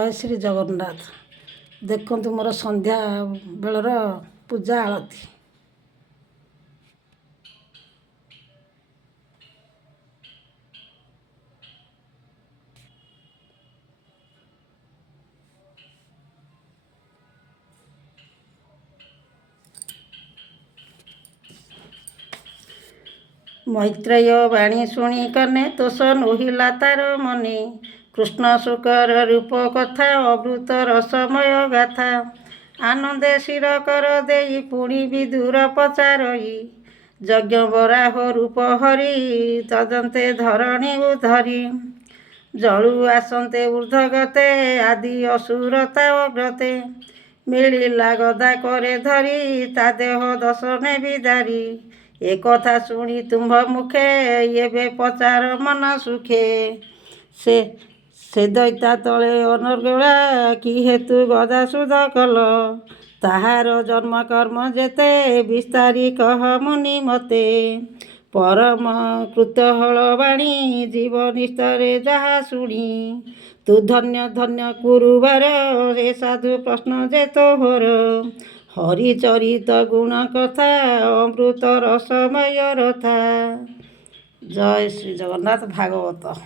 ଜୟ ଶ୍ରୀ ଜଗନ୍ନାଥ। ଦେଖନ୍ତୁ ମୋର ସନ୍ଧ୍ୟା ବେଳର ପୂଜା ଆଳତି। ମୈତ୍ରେୟ ବାଣୀ ଶୁଣି କନେ ତୋଷ ନୋହିଲା ତାର ମନେ, କୃଷ୍ଣ ଶୁକର ରୂପ କଥା ଅମୃତ ରସମୟ ଗାଥା। ଆନନ୍ଦେ ଶିର କର ଦେଇ ପୁଣି ବିଦୁର ପଚାରଇ, ଯଜ୍ଞ ବରାହ ରୂପ ହରି ତଦନ୍ତେ ଧରଣୀ ଉଧରି। ଜଳୁ ଆସନ୍ତେ ଊର୍ଦ୍ଧ୍ୱଗତେ ଆଦି ଅସୁରତା ଅଗ୍ରତେ, ମିଳିଲା ଗଦା କରେ ଧରି ତା ଦେହ ଦର୍ଶନେ ବିଦାରି। ଏ କଥା ଶୁଣି ତୁମ୍ଭ ମୁଖେ ଏବେ ପଚାର ମନ ସୁଖେ, ସେ ଦୈତା ତଳେ ଅନର୍ଗଳା କି ହେତୁ ଗଦା ସୁଧ କଲ। ତାହାର ଜନ୍ମ କର୍ମ ଯେତେ ବିସ୍ତାରି କହ ମୁନି ମତେ, ପରମ କୃତହଳ ବାଣୀ ଜୀବ ନିସ୍ତରେ ଯାହା ଶୁଣି। ତୁ ଧନ୍ୟ ଧନ୍ୟ କୁରୁବାର ଏ ସାଧୁ ପ୍ରଶ୍ନ ଯେ ତୋହର, ହରିଚରିତ ଗୁଣ କଥା ଅମୃତ ରସମୟ ରଥା। ଜୟ ଶ୍ରୀ ଜଗନ୍ନାଥ। ଭାଗବତ।